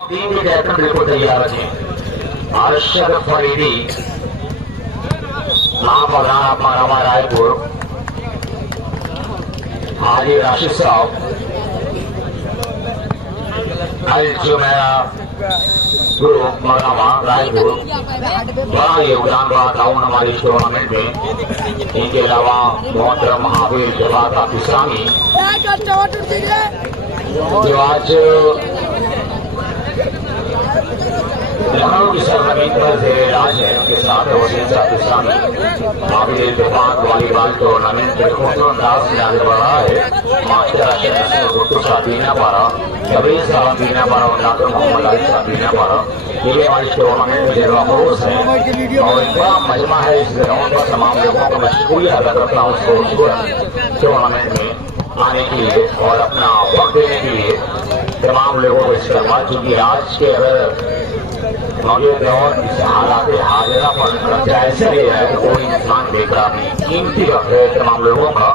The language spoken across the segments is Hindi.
टीम के कैप्टन बिल्कुल तैयार रखें। अरशद फरीदी महाप्रधान मारामा रायपुर, हाजी राशिद साहब, अल जुमेरा ग्रुप मरामा रायपुर, बड़ा योगदान रहा था हमारे इस टूर्नामेंट में। इनके अलावा मोहतरम महावीर जवाद पाकिस्तानी जो आज लखनऊ की सरजमीन पर जेर इलाज है, उनके साथ वसीम पाकिस्तानी महावीर इत्तेफाक वॉलीबॉल टूर्नामेंट में खूबसूरत अंदाज में आगे बढ़ रहा है। मास्टर अशरफ गुट्टू साहब बीना पारा, कबीर साहब बीना पारा और डॉक्टर मोहम्मद अली साहब बीना पारा, ये हमारे टूर्नामेंट में जलवा फरोज है और एक बड़ा मजमा है। इस ग्राउंड पर तमाम लोगों को मैं शुक्रिया अदा करता हूँ उस खूबसूरत टूर्नामेंट में आने के लिए और अपना वक्त देने के लिए तमाम लोगों को इसका बाद, चूंकि आज के अगर मौजूद दौर इस हालात हाजिरा पर ऐसा नहीं है कि कोई इंसान देख रहा नहीं। कीमती वक्त है तमाम लोगों का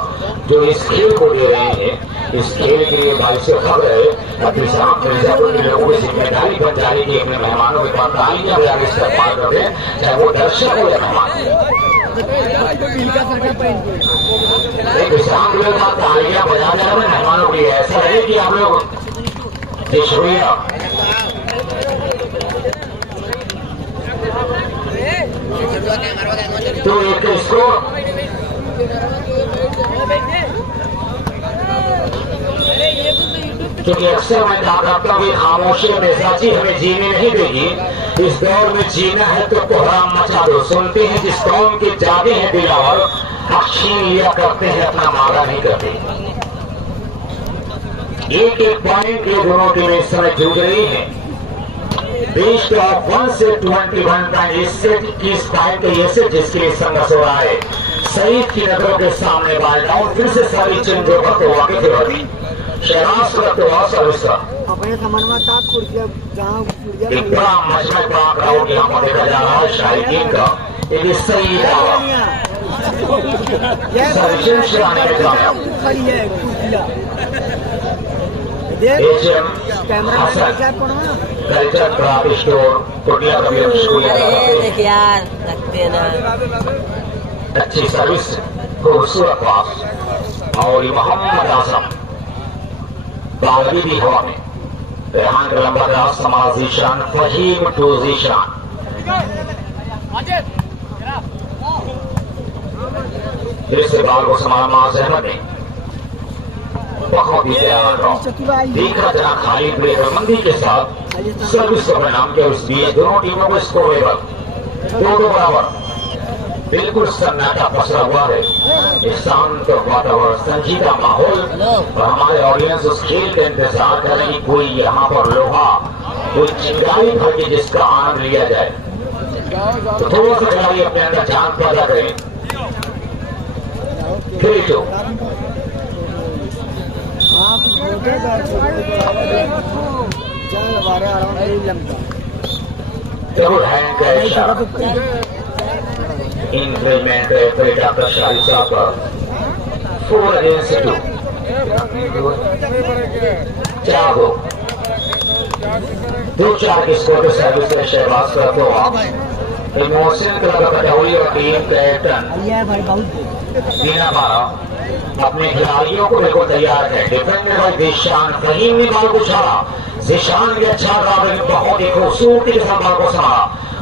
जो इस खेल को दे रहे हैं। इस खेल के लिए बाईस खबर है अपने सामने लोगों की जिम्मेदारी बन जाने की अपने मेहमानों के पास तालियां बजा के इस्तेमाल करते हैं, चाहे वो दर्शक हो या मेहमान। एक विश्राम के बाद तालियां बजाने वाले मेहमानों के लिए ऐसा है कि आप लोग शुक्रिया। तो एक इसको क्योंकि अक्सर मैं कहा करता हूँ खामोशी मिजाजी हमें जीने नहीं देगी। इस दौर में जीना है तो कोहराम मचा दो। सुनते हैं जिस कौम के जागे हैं दिलावर, अक्षीन लिया करते हैं अपना मारा नहीं करते। एक एक पॉइंट ये दोनों टीमें इस समय जूझ रही है। बेस्ट ऑफ 1 से 21 का इससे 21 पॉइंट के ये से जिसके लिए संघर्ष हो रहा है। सईद की नजरों के सामने बाल डाउन, फिर से सारी चेंज होकर तो वाकिफ होगी। शहनाज का तो सर्विस अपने समन्वय एक बड़ा मजबूत बड़ा क्राउड यहाँ पर देखा जा रहा है। शाहिदीन का एक सही सर्विस से आने के कामयाब कल्चर क्राफ्ट स्टोर कुटिया अच्छी सर्विस, खूबसूरत पास और मोहम्मद आजम बालवी भी हवा में रेहान का लंबा राज समाज जीशान फहीम टू जीशान फिर से बाल को संभाला माज अहमद ने बहुत ही तैयार रहा। देखा जना खाली ब्रेक मंदी के साथ सर्विस का परिणाम के उस बीच दोनों टीमों को स्कोर लेवल 2-2 बराबर बिल्कुल सन्नाटा पसरा हुआ है। एक शांत वातावरण, संजीदा माहौल और हमारे ऑडियंस उस खेल का इंतजार कर रहे हैं। कोई यहाँ पर लोहा, कोई चिंगारी भर के जिसका आनंद लिया जाए। तो थोड़ा सा खिलाड़ी अपने अंदर जान पैदा करें। जरूर हैंड का इशारा इंक्रीमेंट डॉक्टर शाहिद साहब का 4 अगेंस्ट 2 4 के स्कोर पे सर्विस में शहबाज का तो इमोशन क्लब कटौली और टीम कैप्टन बीना पारा अपने खिलाड़ियों को बिल्कुल तैयार है। डिफेंडर भाई दिशान फहीम ने बाल को छाड़ा, जिशान भी अच्छा रहा, बहुत ही खूबसूरती के साथ बाल को संभाला।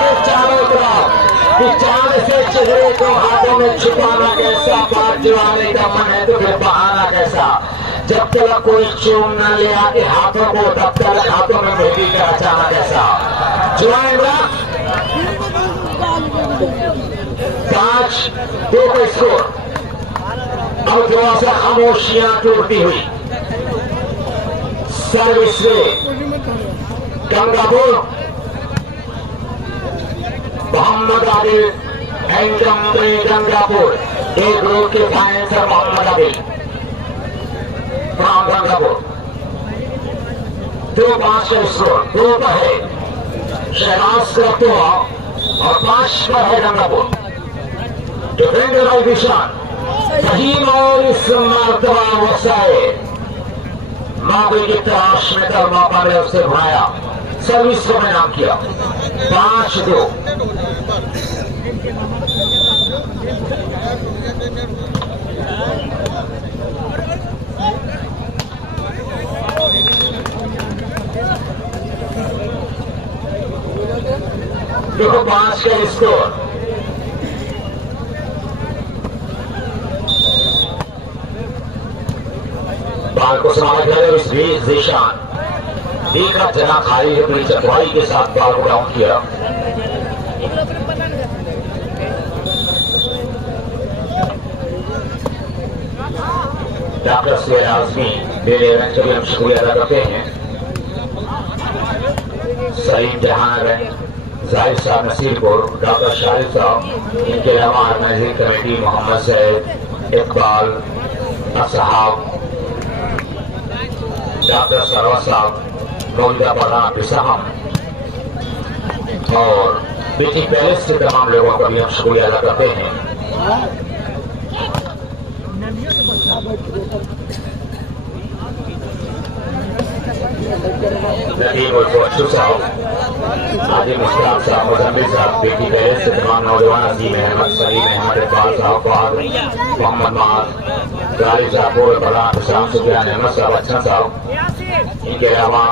के चारों तरफ चार से चेहरे को हाथों में छुपाना कैसा, पार दिवाने का मन है तो फिर बहाना कैसा। जब तक कोई चूम न ले आके हाथों को तब तक हाथों में मेहंदी का अचानक कैसा। जुआइंद्रा 5-2 का स्कोर। अब थोड़ा सा खामोशियां टूटती हुई सर्विस से गंगापुर मोहम्मद आदिल गंगापुर एक ग्रुप के फाइनेंसर मोहम्मद आदिल गंगापुर 2-5 का स्कोर, 2 पर है शहनाज करते हो और 5 पर है गंगापुर। डिफेंडर बाई विशाल फहीम और इस मरतबा वसाए मावी की तलाश में कर मौका ने उससे घुमाया, सर्विस को नाम किया 5-2। देखो 5 का स्कोर। बाल को संभाल कर इस बीच जीशान एक जगह खाई अपनी चतुराई के साथ बाल को डाउन किया। डॉक्टर से आजमी मेरे रंग भी हम शुक्रिया अदा करते हैं। सलीम जहांगीर, जाहिद साहब नसीरपुर, डॉक्टर शारिफ साहब, इनके अलावा ऑर्गेनाइजिंग कमेटी मोहम्मद सैद, इकबाल, असहाब, डॉक्टर सरवा साहब, मौजूदा प्रधान बिसाहम और बीटी पैलेस के तमाम लोगों का भी हम शुक्रिया अदा करते हैं। नदीम और फौजू साहब, आजिम मुश्ताक साहब, मुजम्मिल साहब, बीटी पैलेस के तमाम नौजवान, अजीम अहमद, सलीम अहमद, इकबाल साहब, मोहम्मद माज, गालिब साहब, प्रधान शाम सुफियान अहमद साहब, अच्छा साहब, इनके अलावा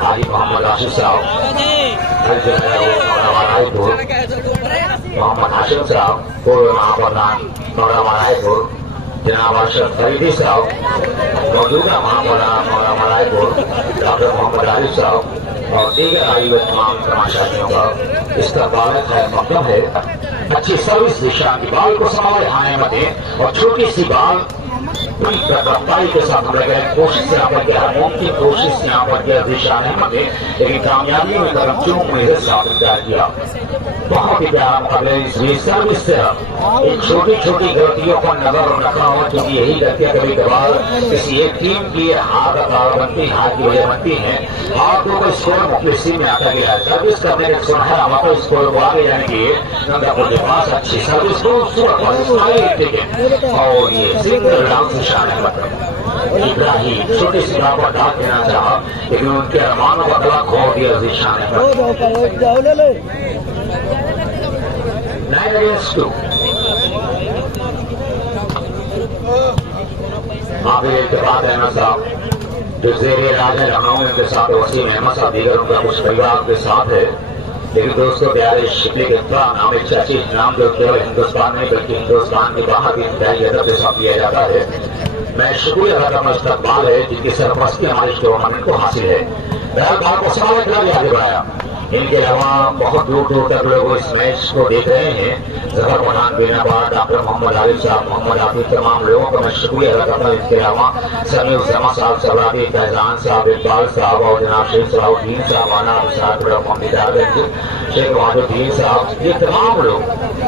हाजी मोहम्मद आशिफ साहब, मोहम्मद हाशिम साहब, पूर्व महाप्रधान मौलाना रायपुर, जनाब अशरफ फरीदी साहब, मौजूदा महाप्रधान रायपुर, डॉक्टर मोहम्मद आरिफ साहब और दीगर आयु तमाम तमाशाइयों का इस्तकबाल खैर मकदम है। अच्छी सर्विस दिशा की बाल को संभाले हाने मदें और छोटी सी बाल पूरी रफ्तारी के साथ हम लगे कोशिश यहाँ पर किया, मुमकिन कोशिश यहाँ पर किया दिशा नहीं मदे, लेकिन कामयाबी में कदम चूक में साबित किया। बहुत ही प्यारा मुकाबले इसलिए सर्विस से एक छोटी छोटी गलतियों पर नजर रखा हुआ, क्योंकि यही गलतियां कभी कभार किसी एक टीम की हार का कारण बनती है, हार की वजह बनती है। हार को स्कोर मुखलिसी में आता गया, सर्विस करने के सुनहरा मौका स्कोर को आगे जाने के लिए गंगापुर के पास अच्छी सर्विस को और ये सिंगल डाउन से शान है। मतलब इब्राहिम छोटी सी बात पर डाक देना चाहा, लेकिन उनके अरमानों का गला खो दिया जीशान है। 9-2 आबिर के बाद अहमद साहब जो जेर राज है लखनऊ के साथ वसीम अहमद साहब, दीगर उनका कुछ परिवार के साथ है। लेकिन दोस्तों प्यारे शिकले के नाम एक चर्चित नाम जो केवल हिंदुस्तान नहीं बल्कि हिंदुस्तान के बाहर भी इंतहाई अदब के साथ लिया जाता है। मैं शुक्रिया अदा करना इस्तकबाल है जिनकी सरपरस्ती हमारे टूर्नामेंट को हासिल है। बहरहाल को सवाल खिलाड़ी आगे बढ़ाया। इनके अलावा बहुत दूर दूर तक लोग इस मैच को देख रहे हैं। जफर पठान, बेनाबाद, डॉक्टर मोहम्मद आरिफ साहब, मोहम्मद आफिफ, तमाम लोगों का मैं शुक्रिया अदा करता हूँ। इसके अलावा समीर उस्मा साहब, सरादी, फैजान साहब, इकबाल साहब और जनाब शेख सलाउद्दीन साहब, आना साहब, शेख महादुद्दीन साहब, ये तमाम लोग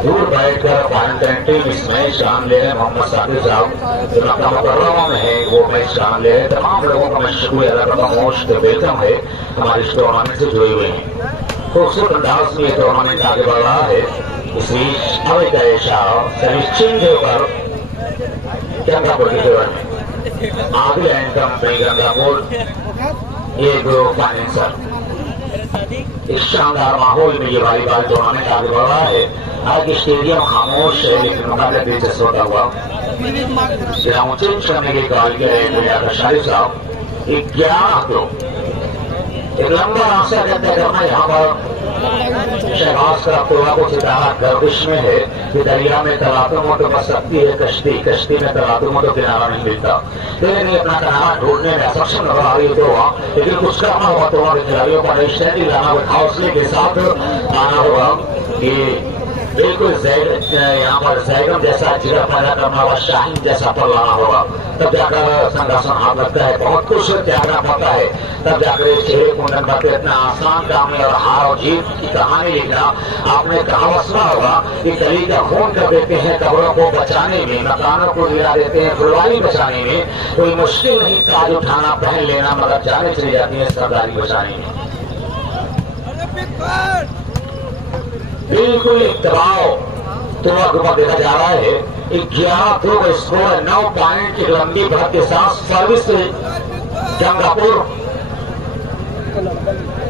दूर बैठकर क्वारंटाइन टीम इस मैच का आनंद ले रहे हैं। मोहम्मद साकिब साहब जो मक्का मुकर्रमा में है वो मैच का आनंद ले रहे हैं। तमाम लोगों का मैं शुक्रिया अदा करता हूँ। मोस्ट वेलकम है हमारे इस टूर्नामेंट से जुड़े हुए हैं। खूबसूरत अंदाज में टूर्नामेंट आगे बढ़ रहा है। इस बीच अवैध चिन्ह के ऊपर गंगापुर के फेवर में आगे एंड कंपनी गंगापुर एक फाइनेंसर। इस शानदार माहौल में ये वॉलीबॉल टूर्नामेंट आगे बढ़ रहा है। आज स्टेडियम खामोश है लेकिन मुकाबला दिलचस्प होता हुआ ग्राउंड चेंज करने के कॉल किया शारिफ साहब 11 एक लंबा रास्ता तय करना। यहाँ पर शहबाज का तोड़ा को सितारा गर्दिश में है कि दरिया में तलातुम हो तो बस सकती है कश्ती, कश्ती में तलातुम हो तो किनारा नहीं मिलता। लेकिन अपना किनारा ढूंढने में सक्षम नजर आ रही है तो लेकिन कुछ करना होगा तो हमारे खिलाड़ियों का स्टैंडिंग लाना होगा, हौसले के साथ आना होगा कि बिल्कुल यहाँ पर जैगम जैसा जिगर पैदा करना होगा, शाहीन जैसा पर लाना होगा। तब जाकर संघर्षण हाथ लगता है, बहुत कुछ त्यागना पड़ता है, तब जाकर चेहरे कुंदन करते। इतना आसान काम है और हार और जीत की कहानी लिखना। आपने कहावत सुना होगा कि कली का खून कर देते हैं कब्रों को बचाने में, मकानों को गिरा देते हैं फुलवारी बचाने में। कोई मुश्किल नहीं ताज उठाना पहन लेना, मगर जाने चली जाती है सरदारी बचाने में। बिल्कुल एक दबाव तो ऊपर देखा जा रहा है। 11-2 का स्कोर, 9 पॉइंट की लंबी बढ़त के साथ सर्विस गंगापुर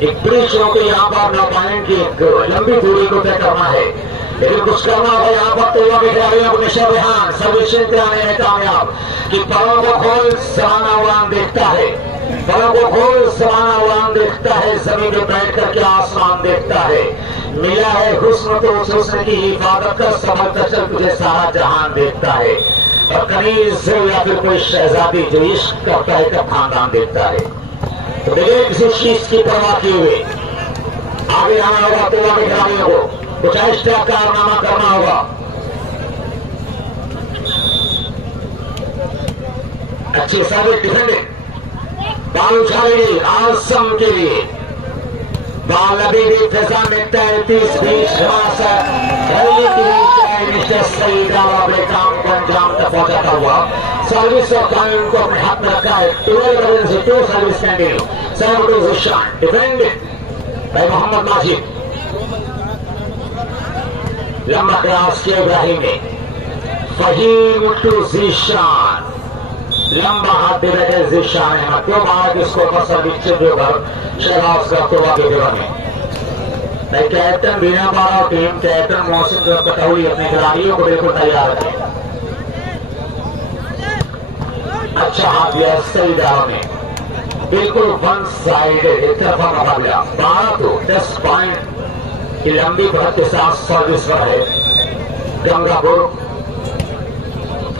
एक ब्रिज होकर यहाँ पर 9 पॉइंट की एक लंबी दूरी को तय करना है, लेकिन कुछ करना होगा यहाँ पर। तो खिलाड़ियों को निशा विहान सर्विस आने में कामयाब कि परों को खोल समाना उड़ान देखता है, परों को खोल समाना उड़ान देखता है, जमीन पे बैठ करके आसमान देखता है। मिला है हुस्न तो उस हुस्न की हिफाजत कर, समझ कर चल तुझे सारा जहान देखता है। और कनीज से या फिर कोई शहजादी जो इश्क करता है कब खानदान देखता है। तो देखिए किसी चीज की परवाह किए हुए आगे आना होगा। तो आगे खिलाड़ियों को कुछ एक्स्ट्रा कारनामा करना होगा। अच्छी सर्विस डिफेंडिंग बाल उछालेगी आसम के लिए। बाल अभी भी फिजा में 33-20 मिस्टर सईद अपने काम को अंजाम तक पहुंचाता हुआ सर्विस और पॉइंट को अपने हाथ में रखा है। 12 service continue, 7 shot defended by Mohammad Majid. लंबा क्रॉस किया इब्राहिम ने, फहीम टू जीशान, लंबा हाथ दे रहे जीशान अहमद। 2 बार इसको पर सर्विस शहबाज का तोबा के फेवर में। कैप्टन बीना बारा और टीम कैप्टन मोहसिन कटौली अपने खिलाड़ियों को बिल्कुल तैयार रखें। अच्छा हाथ दिया सही दाव ने, बिल्कुल वन साइडेड एक तरफा मुकाबला। 12-10 पॉइंट की लंबी बढ़त के साथ सर्विस पर है Gangapur.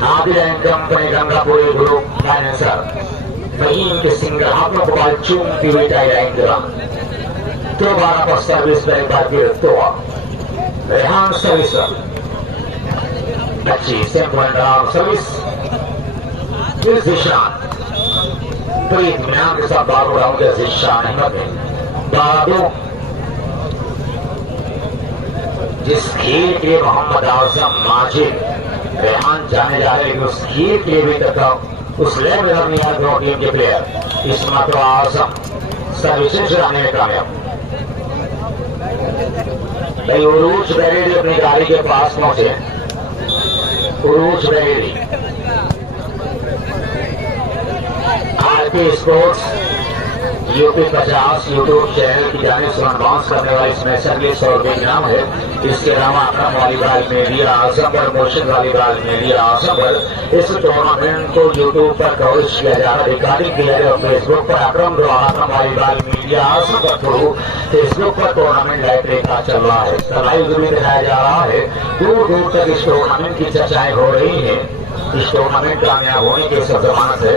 Adil and company Gangapuri group financer Faheem के सिंगल हाथों को बाल चूमती हुई टाइलाइन के बाद 2-12 पर सर्विस पर एक बार फिर तो रेहान सर्विस अच्छी सिंपल सर्विस। जीशान प्रीत मीना के साथ बाल उड़ाऊं के जीशान अहमद ने 12-2। जिस खेल के लिए मोहम्मद आजम माजिद रेहान जाने जा रहे हैं, उस खेल के लिए भी तक उस लेवल में नहीं दो टीम के प्लेयर इस्मत आजम सर्विसेज चलाने में कामयाब। भाई उरूज बरेली अपनी गाड़ी के पास पहुंचे। Urooj Bareilly RP sports UP 50 YouTube channel की जानिब से अनाउंस करने वाली इसमें सर्विस और नाम है। इसके अलावा Akram volleyball media Azamgarh, Morshid volleyball media Azamgarh इस टूर्नामेंट को यूट्यूब पर कवरेज किया जा रहा है, रिकॉर्डिंग किया गया। फेसबुक पर Akram volleyball media Azamgarh through Facebook पर टूर्नामेंट लाइव देखा चल रहा है, लाइव भी दिखाया जा रहा है। दूर दूर तक इस टूर्नामेंट की चर्चाएं हो रही है। इस टूर्नामेंट कामयाब होने की सब जमानत है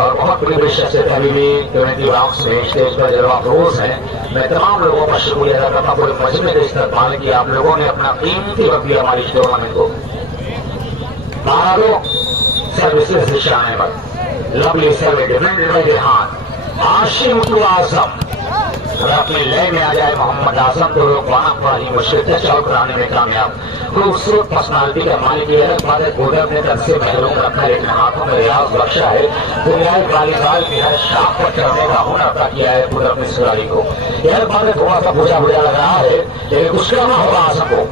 और बहुत बड़ी शख्सियत अभी भी 20 राउंड्स में स्टेज पर जब आप रोज हैं। मैं तमाम लोगों का शुक्रिया अदा करता हूँ पूरे मजमे के इस्तेमाल किया आप लोगों ने, अपना कीमती वक्त दिया हमारी इस टूर्नामेंट को। 12 सर्विसेज निशाने पर lovely serve defended by Rehan. Aashim to Azam अगर अपने लय में आ जाए मोहम्मद आजम को रोकवाना बड़ा ही मुश्किल है, चाल कराने में कामयाब। खूबसूरत पर्सनालिटी का मालिक ये अलग बात है, कुदरत ने तब से महलों में रखा है, लेकिन हाथों में रियाज बख्शा है। दुनियाई वालीबाल की हर शाख पर चढ़ने का हुनर अदा किया है कुदरत ने इस खिलाड़ी को। यह बात है थोड़ा सा भूजा भूजा लग रहा है, लेकिन कुछ करना होगा आजम को।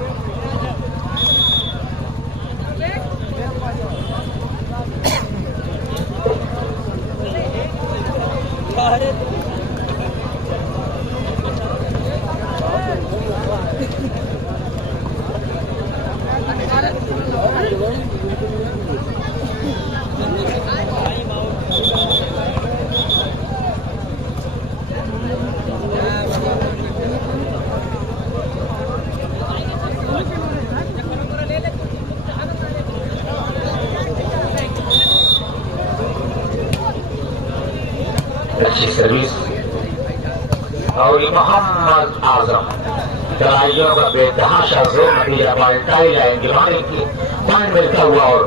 अच्छी सर्विस और मोहम्मद आजम खिलाड़ियों का बेतहाशा जोर नतीजा टाई लाइन गिराने की पॉइंट मिलता हुआ और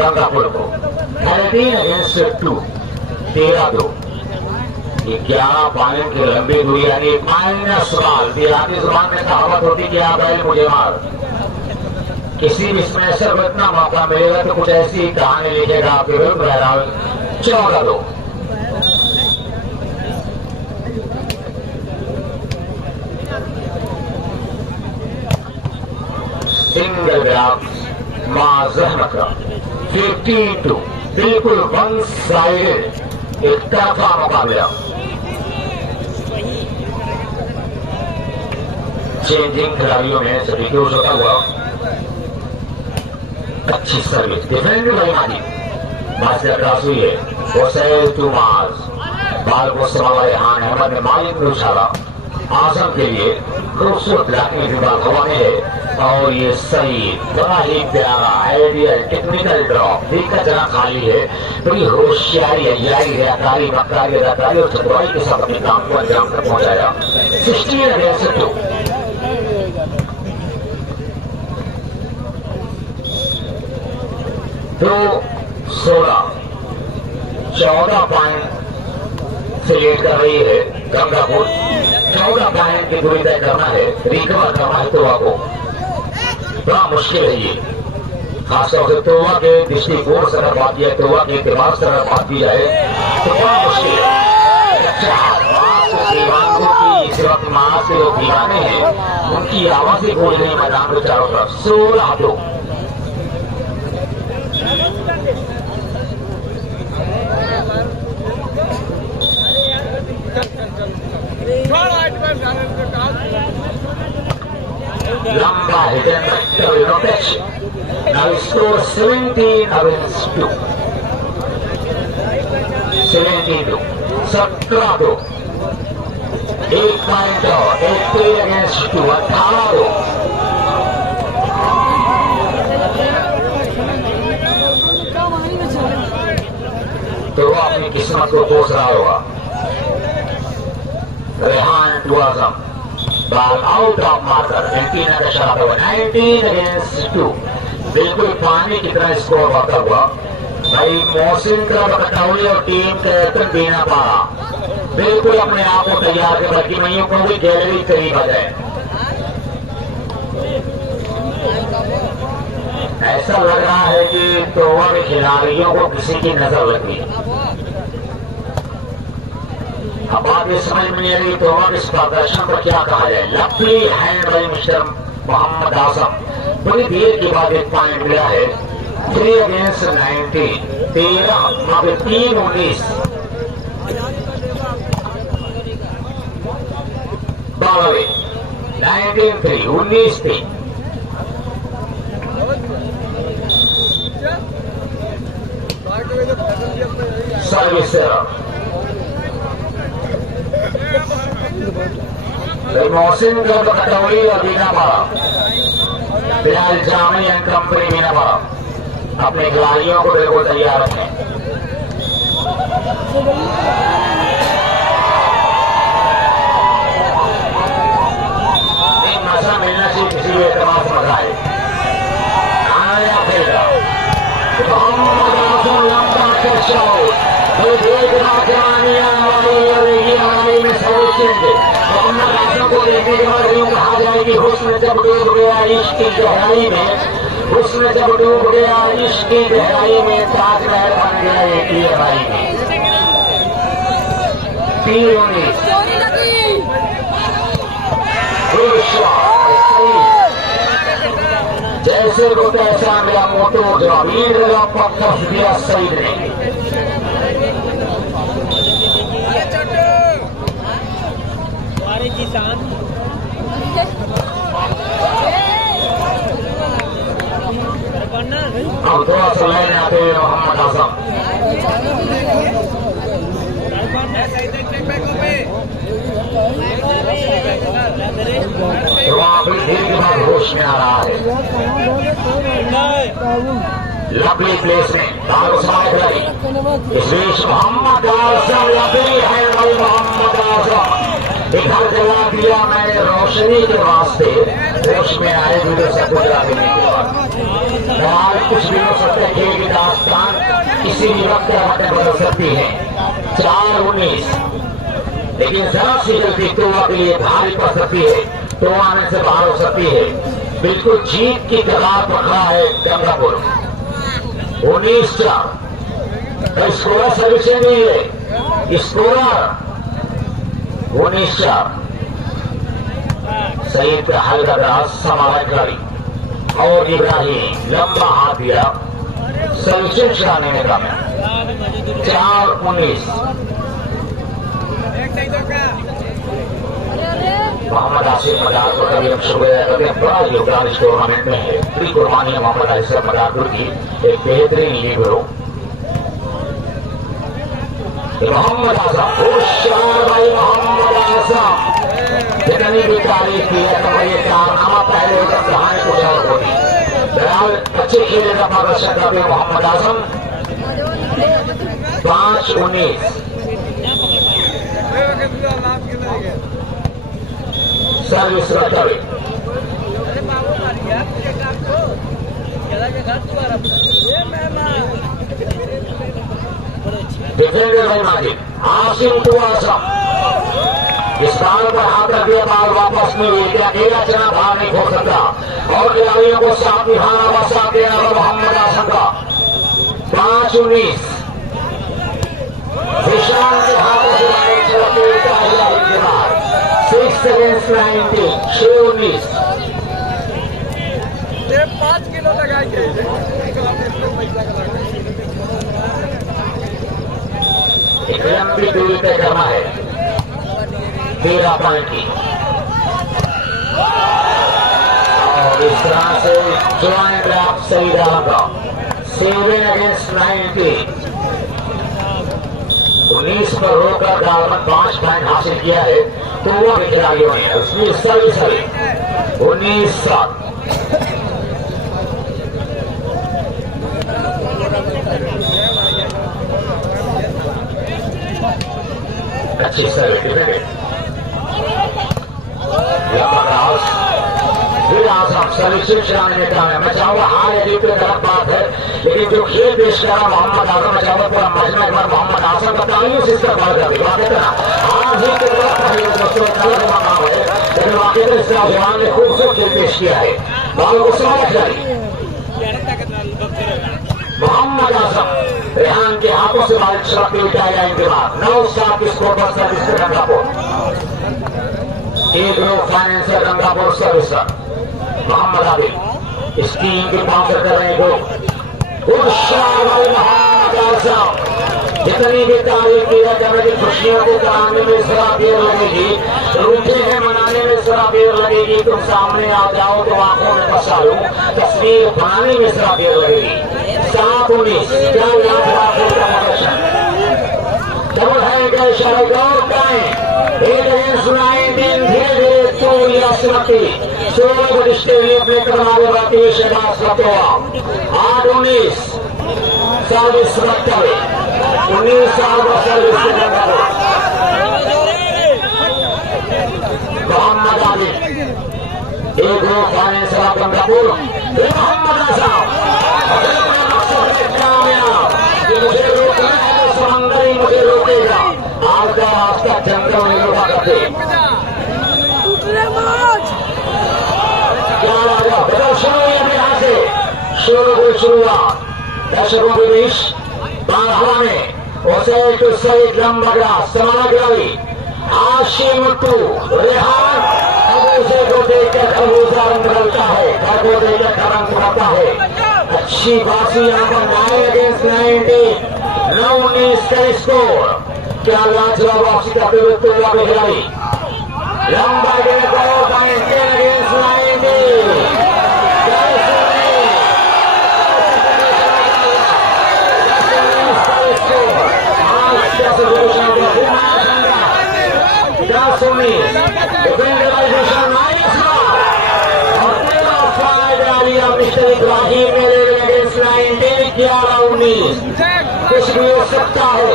गंगापुर को 13-2, 13-2। 11 पॉइंट की लंबी दूरी यानी माइनस बाल। देहाती जुबान में कहावत होती कि आप बैल मुझे मार। किसी भी स्मैशर को इतना मौका मिलेगा तो कुछ ऐसी कहानी लिखेगा आपके विरुद्ध। बहरहाल 14-2। सिंगल ग्राफ मां जहमत का 52, बिल्कुल वन साइडेड एक तरफा मुकाबला। चेंजिंग खिलाड़ियों में सभी को होता हुआ अच्छी सर्विस डिफेंड भाई मानी बात से क्रॉस हुई है। वो सैल टू मार्स बाल को संभाला हान अहमद ने मालिक में उछाला आजम के लिए खूबसूरत लाखनी विभाग हवा में है। और ये सही बड़ा ही प्यारा आइडियल टेक्निकल ड्रॉप देखकर जरा खाली है। बड़ी होशियारी अयारी रियाकारी मक्कारी अदाकारी और चतुराई के साथ अपने काम को अंजाम तक पहुंचाया। 16-2 16 14 पॉइंट से लीड कर रही है गंगापुर। 14 पॉइंट की दूरी तय करना है, रिकवर करना है तोवा को। बड़ा मुश्किल है ये, खासतौर से तोवा के दृष्टिकोण से अगर बात किया, तोवा के इतिहास से अगर बात की जाए तो बड़ा मुश्किल है। दीवानों की इस वक्त मां से लोग दीवाने हैं, उनकी आवाजें बोल रही मैदान को चारों तरफ। 16-2 लंबा हिडन नाउ स्कोर 17-2 17-2 एक पॉइंट और 18-2 18-2 तो वो अपनी किस्मत को कोस रहा होगा। रेहान टू आजम बाल आउट ऑफ मार्कर 19 का शराब हुआ 19-2 बिल्कुल पानी की तरह स्कोर बढ़ता हुआ। भाई मोहसिन का कटौली और टीम कैप्टन देना पारा बिल्कुल अपने आप को तैयार कर बल्कि मईयों को भी गैलरी करीब आ जाए। ऐसा लग रहा है कि तोवा के खिलाड़ियों को किसी की नजर लगी। अब बात ये समझ में नहीं आ रही तोवा के इस प्रदर्शन पर क्या कहा जाए। Lovely hand by mister Mohammad Azam. बड़ी देर के बाद एक पॉइंट मिला है। 3-19 13-19 बालवे 19-3 19-3 सर्विस मोहसिन को कटौली और बीना पारा फिलहाल जामी एंड कंपनी बीना पारा अपने खिलाड़ियों को बिल्कुल तैयार रखें। एक मजा मिलना चाहिए किसी भी एतमाद से मजा है। आया खेलगा मोहम्मद आजम लंबा कैचा वो देखना जानिया वाली में सोचेंगे। मोहम्मद आजम को देखने के बाद यूं कहा जाएगी हुस्न जब डूब गया इश्क की गहराई में, हुस्न जब डूब गया इश्क की गहराई में ताजमहल बन गया एक ही हवाई में। 3-19 जैसे को तैसा मिला मोटो जो अमीर लगा पक्का दिया सईद ने। अब थोड़ा सा लाइन आते हैं मोहम्मद आजम। तो वहां भी देर के बाद होश में आ रहा है। लवली प्लेस में खिलाड़ी इस बीच मोहम्मद आजम लवली है मोहम्मद आजम घर जला दिया मैंने रोशनी के वास्ते, होश में आए दूर से गुजरा देने के बाद। आज कुछ भी हो सकते हैं, खेल की दास्तान किसी भी वक्त हमें बदल सकती है। 4-19, लेकिन जरा सी गलती तोवा के लिए भारी पड़ सकती है, तो आने से बाहर हो सकती है। बिल्कुल जीत की कगार पर खड़ा है गंगापुर। 19-4 स्कोर सर्विस नहीं है, स्कोर 19-4। सईद का हल्का दराज समावेश खिलाड़ी और इब्राहिम लंबा हाथ दिया, सर्विस चलाने में कामयाब। 4-19। मोहम्मद आसिफ मदार को कभी हम शुक्रिया करते हैं, बड़ा योगदान इस टूर्नामेंट में है। बड़ी कुर्बानी है मोहम्मद आसिफ मदार की, एक बेहतरीन लीडर। मोहम्मद आजम, होशियार भाई मोहम्मद आजम, जितनी भी तारीफ की है तो ये कारनामा पहले उधर कहानी कुछ और होती। बहरहाल अच्छे खेले का प्रदर्शन करते हैं मोहम्मद आजम। 5-19। सर्विस रखते डिफेंडर भाई माजिद, आसिम टू आसम, इस बाल पर हाथ रख दिया, बाल वापस नहीं हुई, क्या अकेला चना बाहर नहीं खोल सकता और खिलाड़ियों को साथ निभाना व साथ देना और मोहम्मद आसम का। 5-19। विशाल के हाथों से लाइन चलाते के बाद 6-19। 6-19। 5 किलो लगाएंगे। एक लंबी दूरी तय करना है, 13 पॉइंट की, और इस तरह से ज्वाइंट ड्राफ्ट सही डालूंगा। 7-19। 19 पर रोकर डालमन 5 पॉइंट हासिल किया है, तो वो भी खिलाड़ियों ने उसमें सही 19-7। अच्छी सर्विस सर्विस चलाने में काम है। मैं चाहूंगा हार या जीत गलत बात है, लेकिन जो खेल पेश करा मोहम्मद आजम, मैं चाहूंगा पूरा मजमा एक बार मोहम्मद आजम का तालियों से इसका बात कर दी। बात है ना, हार जीत के गलत काम है, लेकिन वाकई में इसका जवान ने खूबसूरत खेल पेश किया है। बालों को समझ जाए मोहम्मद आजम रेहान के हाथों से बाल शराब उठाया गया। इनके बाद 9-7 के स्कोर पर सर्विस से गंगापुर। एक group financer Gangapur service Mohammad Adil इस टीम के बाउंसर कर रहे हैं। जितनी भी तारीफ की है कमेटी, खुशियों को कराने में जरा देर लगेगी, रूठे हैं मनाने में जरा देर लगेगी। तुम सामने आ जाओ तो आंखों में फंसा लूं, तस्वीर बनाने में जरा देर लगेगी। 7-19। क्या लाजवाब प्रदर्शन, डबल है गए शायद और टाइम 8-19। धीरे धीरे तो या सुनती 16 बरिष्ठे लिए अपने कदम आगे बढ़ती है शहबाज रतवा। 8-19 सर्विस रखते हुए 19 साल का सर्विस से गंगापुर। मोहम्मद आदिल एक ग्रुप फाइनेंस गंगापुर। मोहम्मद आजम मुझे रोकना है तो समंदर ही मुझे रोकेगा। आज का रास्ता जंगल में रोका करते शुरू हुई यहाँ से शुरुआत दर्शकों के बीच बारहवा में उसे तो सही ड्रम बगड़ा समाना गिरावी आशिम टू रेहान खरबूजे को देखकर खरबूजा रंग बदलता है, घर को देखकर रंग बढ़ता है। अच्छी बासी यहाँ पर 9-19 का स्कोर। क्या लाजवाब वापसी करते हुए तो हुआ खिलाड़ी लंबा गेंद 10-19। मिस्टर इब्राहिम ने 11-19। कुछ भी हो सकता है,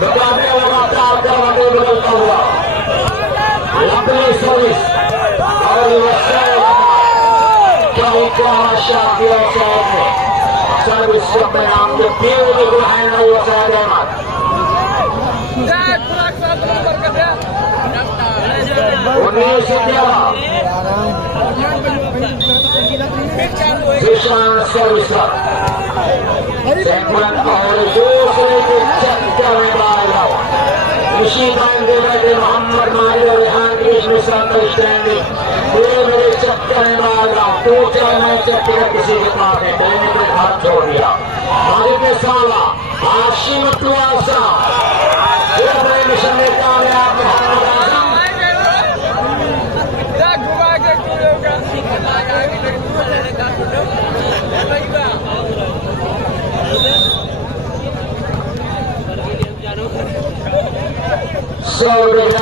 मुकाबला लगातार करवाने बदलता हुआ। Service. Service का परिणाम जो beautiful hand है वो शायद अहमद Jack, खुराक साथ नंबर कर दिया 19-11 Zishan Service Sengkulan और दूसरे के चक्कर में बाहर आओ इसी टाइम दे बैठे मोहम्मद मारी और रेहान कृष्ण मिश्रा को स्टैंडिंग ये मेरे चक्कर में बाहर आओ तू चाहे मैं चक्कर किसी के पास है मैंने तो हाथ छोड़ दिया मारी के साला आशिम तुआसा ये अपने मिशन में कामयाब मोहम्मद आजम Jack, घुमा के कूदेगा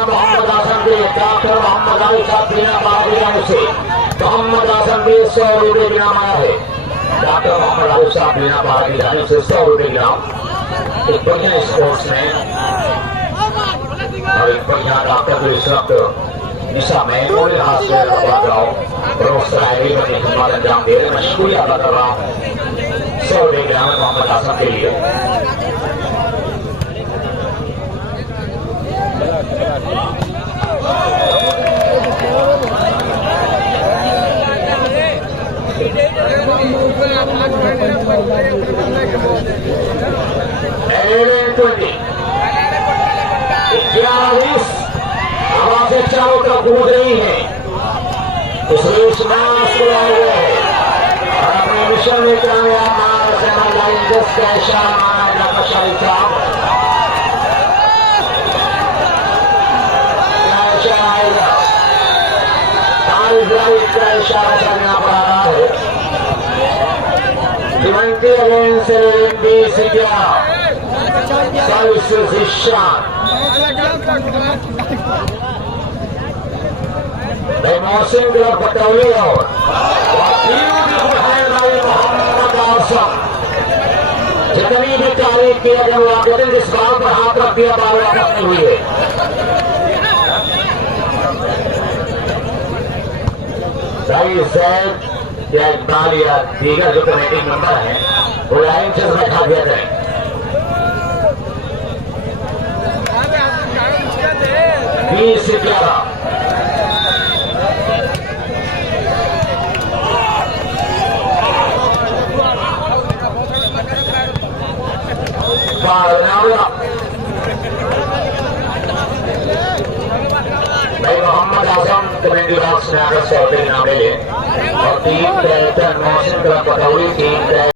मोहम्मद आजम के डॉक्टर मोहम्मद अली साहब बिना बाबू से मोहम्मद आजम भी 100 रुपये ग्राम आया है डॉक्टर मोहम्मद अली साहब बिना बाबू से 100 रुपये ग्राम एक बढ़िया स्पोर्ट्स में और एक बढ़िया डॉक्टर को इस वक्त दिशा में पूरे हाथ से लगाओ रोस्टराइवी बने हमारे अंजाम दे रहे मैं शुक्रिया अदा कर रहा हूँ 100 रुपये ग्राम मोहम्मद आजम के लिए आवाजें चारों तरफ गूंज रही हैं इसलिए इस मास को आए हुए हैं और अपने मिशन में कामयाब मार सेना लाइन जस का इशारा माना जाता शाही साहब क्या इशारा आएगा का इशारा करना पड़ रहा है डिमांडी अगेंस्ट बीस 11 सर्विसेज इशान मोहसिन क्लब पटौली और मोहम्मद आसम जितनी भी तारीफ किया गया वो आप जिस बात पर हाथ रख दिया बार वापस नहीं हुई है भाई सैद या इकबाल या दीगर जो कमेटी मेंबर हैं वो लाइन से बैठा दिया जाए 20-11 भाई मोहम्मद आजम कमेटी बॉक्स में आकर 100 रुपये इनाम ले और 3 मोहसिन क्लब पटौली 3